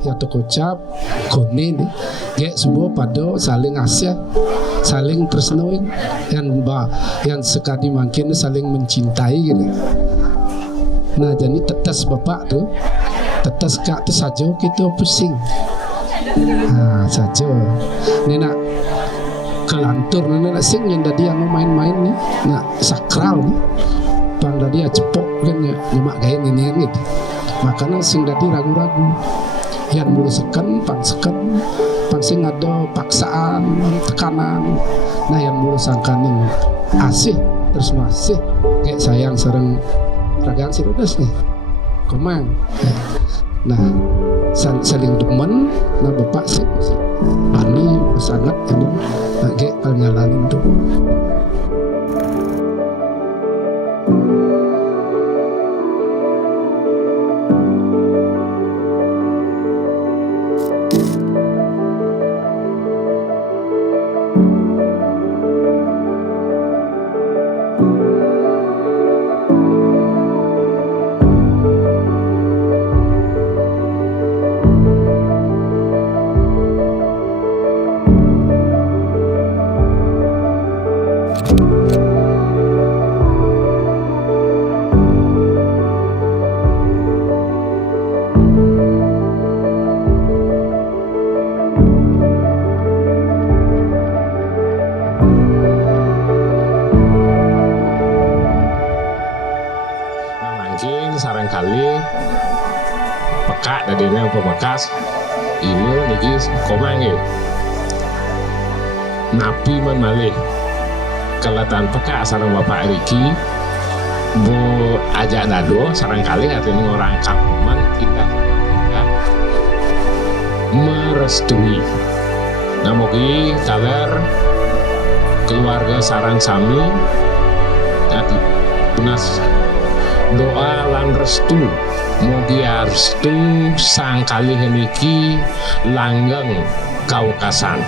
Ya tekocap kone ni gek semua pada saling asyik, saling tresnoin yang sekali mungkin saling mencintai gitu. Nah jadi tetes bapak tu, tetes kak tu saja kita pusing. Saja ni nak kelantur ni nak sing yang tadi yang main-main ni nak sakral ni bang tadi cepok kan nyemak gaya ni gitu. Makanya sing tadi ragu-ragu yang mulu seken, pang sing ada paksaan, tekanan. Nah yang mulu sangkaning asih terus masih kayak sayang sereng ragaan si Rodas nih komang. Nah saling demen. Nah bapak sih bani sangat ini nah kayak ngalamin tuh. Sarangkali peka tadinya pembekas ini niki komang ya napi man malih kelatan peka sarang bapak Riki bu ajak dado sarangkali katanya orang kampung kita merestui namugi kaler keluarga sarang sami nanti punas doa lan restu mugi restu sang kalih niki langgeng kaukasan.